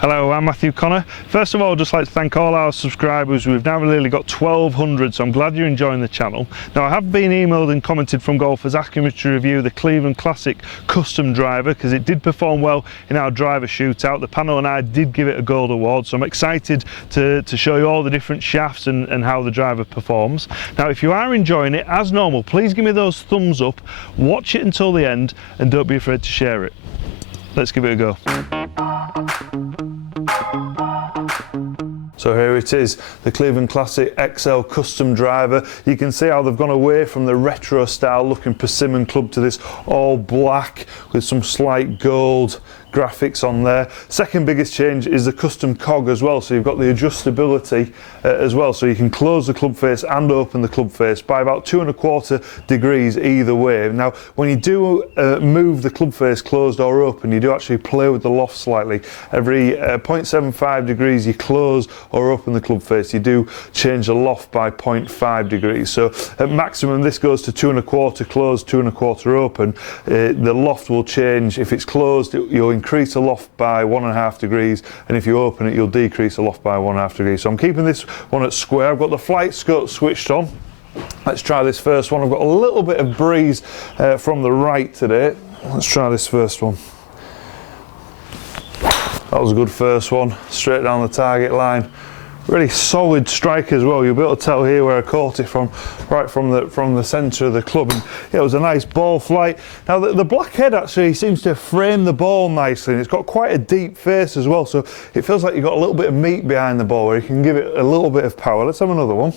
Hello, I'm Matthew Connor. First of all, I'd just like to thank all our subscribers. We've now nearly got 1,200, so I'm glad you're enjoying the channel. Now, I have been emailed and commented from golfers asking me to review the Cleveland Classic custom driver because it did perform well in our driver shootout. The panel and I did give it a gold award, so I'm excited to show you all the different shafts and how the driver performs. Now, if you are enjoying it, as normal, please give me those thumbs up, watch it until the end, and don't be afraid to share it. Let's give it a go. So here it is, the Cleveland Classic XL custom driver. You can see how they've gone away from the retro style looking persimmon club to this all black with some slight gold graphics on there. Second biggest change is the custom cog as well, so you've got the adjustability as well, so you can close the club face and open the club face by about 2¼ degrees either way. Now when you do move the club face closed or open, you do actually play with the loft slightly. Every 0.75 degrees you close or open the club face, you do change the loft by 0.5 degrees. So at maximum this goes to 2¼ closed, 2¼ open. The loft will change. If it's closed, you'll increase the loft by 1½ degrees, and if you open it, you'll decrease the loft by 1½ degrees. So I'm keeping this one at square. I've got the flight scope switched on. Let's try this first one. I've got a little bit of breeze from the right today. Let's try this first one. That was a good first one, straight down the target line. Really solid strike as well. You'll be able to tell here where I caught it from, right from the centre of the club. And yeah, it was a nice ball flight. Now the black head actually seems to frame the ball nicely, and it's got quite a deep face as well. So it feels like you've got a little bit of meat behind the ball where you can give it a little bit of power. Let's have another one.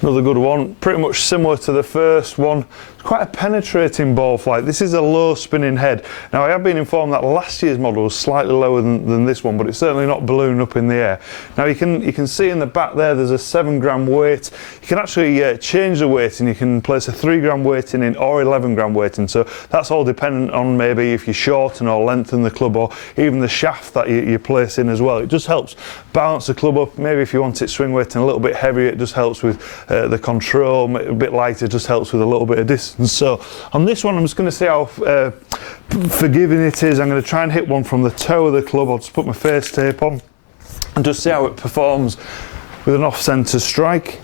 Another good one, pretty much similar to the first one. It's quite a penetrating ball flight. This is a low spinning head. Now I have been informed that last year's model was slightly lower than this one, but it's certainly not ballooning up in the air. Now you can see in the back there's a 7-gram weight. You can actually change the weighting. You can place a 3-gram weighting in or 11-gram weighting. So that's all dependent on maybe if you shorten or lengthen the club, or even the shaft that you place in as well. It just helps balance the club up. Maybe if you want it swing weighting a little bit heavier, it just helps with the control. A bit lighter just helps with a little bit of distance. So on this one, I'm just going to see how forgiving it is. I'm going to try and hit one from the toe of the club. I'll just put my face tape on and just see how it performs with an off-centre strike.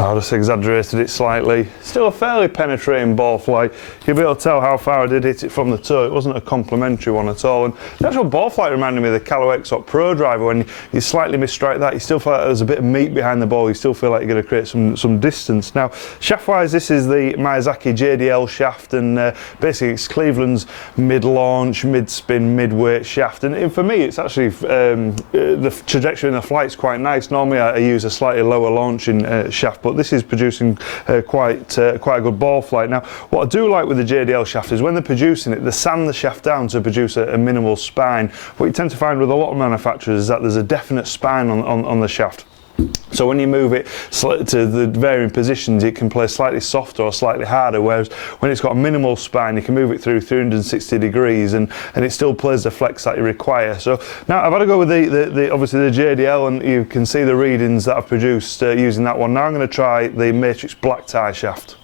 I just exaggerated it slightly. Still a fairly penetrating ball flight. You'll be able to tell how far I did hit it from the toe. It wasn't a complimentary one at all. And the actual ball flight reminded me of the Callaway Exotic Pro driver. When you slightly misstrike that, you still feel like there's a bit of meat behind the ball. You still feel like you're going to create some distance. Now, shaft-wise, this is the Miyazaki JDL shaft, and basically it's Cleveland's mid-launch, mid-spin, mid-weight shaft. And for me, it's actually the trajectory in the flight's quite nice. Normally, I use a slightly lower launching shaft, but this is producing quite a good ball flight. Now, what I do like with the JDL shaft is when they're producing it, they sand the shaft down to produce a minimal spine. What you tend to find with a lot of manufacturers is that there's a definite spine on the shaft. So when you move it to the varying positions, it can play slightly softer or slightly harder, whereas when it's got a minimal spine, you can move it through 360 degrees and it still plays the flex that you require. So now I've had to go with obviously the JDL, and you can see the readings that I've produced using that one. Now I'm going to try the Matrix black tie shaft.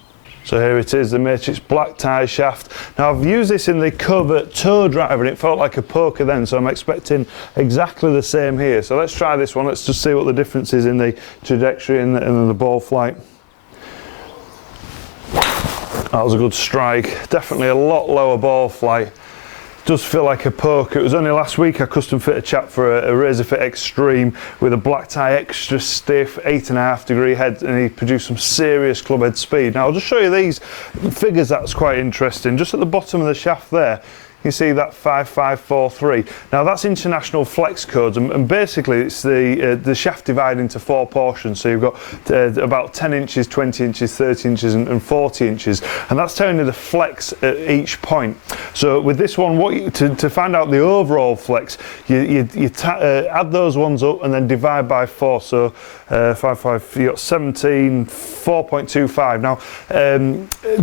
So here it is, the Matrix black tie shaft. Now I've used this in the covert toe driver and it felt like a poker then, so I'm expecting exactly the same here. So let's try this one. Let's just see what the difference is in the trajectory and the ball flight. That was a good strike. Definitely a lot lower ball flight. Does feel like a poker. It was only last week I custom fit a chap for a Razor Fit Extreme with a black tie extra stiff 8.5 degree head, and he produced some serious club head speed. Now I'll just show you these figures. That's quite interesting. Just at the bottom of the shaft there, you see that 5543. Now that's international flex codes, and basically it's the shaft divided into 4 portions. So you've got about 10 inches, 20 inches, 30 inches and 40 inches, and that's telling you the flex at each point. So with this one, to find out the overall flex, you add those ones up and then divide by 4. So 55, you got 17, 4.25. Now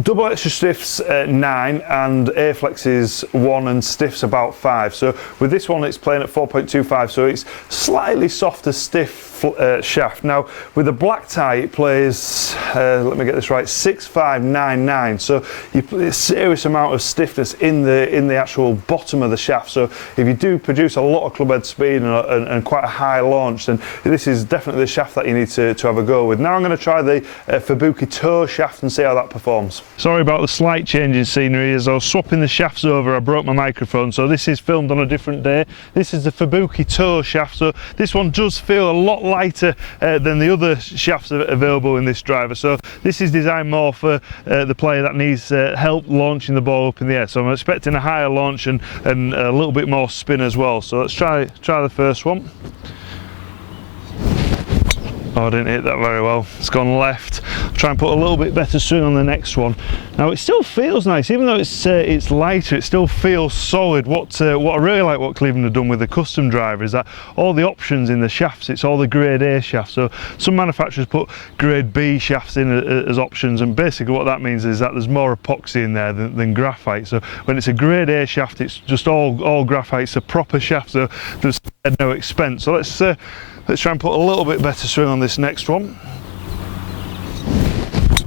double extra stiffs 9 and air flex is 1 and stiffs about 5. So with this one it's playing at 4.25, so it's slightly softer stiff shaft. Now with the black tie it plays, let me get this right, 6599. So you put a serious amount of stiffness in the actual bottom of the shaft. So if you do produce a lot of club head speed and quite a high launch, then this is definitely the shaft that you need to have a go with. Now I'm going to try the Fubuki toe shaft and see how that performs. Sorry about the slight change in scenery. As I was swapping the shafts over, I broke my microphone, so this is filmed on a different day. This is the Fubuki toe shaft, so this one does feel a lot lighter than the other shafts available in this driver. So this is designed more for the player that needs help launching the ball up in the air. So I'm expecting a higher launch and a little bit more spin as well. So let's try the first one. Oh, I didn't hit that very well. It's gone left. I'll try and put a little bit better swing on the next one. Now it still feels nice, even though it's lighter. It still feels solid. What I really like what Cleveland have done with the custom driver is that all the options in the shafts, it's all the grade A shafts. So some manufacturers put grade B shafts in as options, and basically what that means is that there's more epoxy in there than graphite. So when it's a grade A shaft, it's just all graphite. It's a proper shaft, so there's no expense. So let's try and put a little bit better swing on this next one.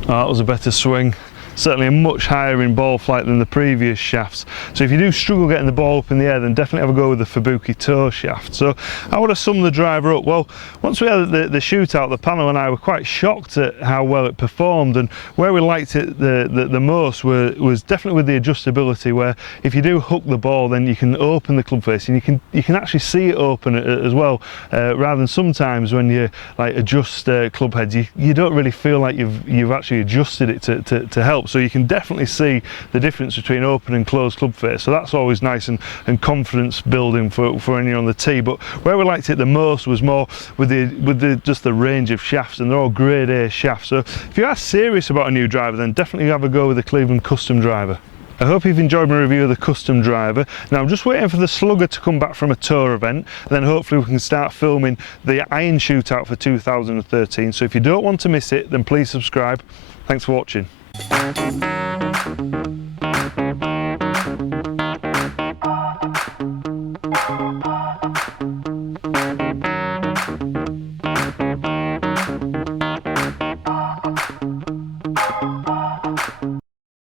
Oh, that was a better swing. Certainly a much higher in ball flight than the previous shafts. So if you do struggle getting the ball up in the air, then definitely have a go with the Fubuki toe shaft. So I would have summed the driver up. Well, once we had the shootout, the panel and I were quite shocked at how well it performed, and where we liked it the most was definitely with the adjustability, where if you do hook the ball, then you can open the club face and you can actually see it open as well, rather than sometimes when you like adjust club heads, you don't really feel like you've actually adjusted it to help. So you can definitely see the difference between open and closed club face. So that's always nice and confidence building for when you're on the tee. But where we liked it the most was more with just the range of shafts, and they're all grade A shafts. So if you are serious about a new driver, then definitely have a go with the Cleveland custom driver. I hope you've enjoyed my review of the custom driver. Now I'm just waiting for the Slugger to come back from a tour event, and then hopefully we can start filming the Iron Shootout for 2013. So if you don't want to miss it, then please subscribe. Thanks for watching.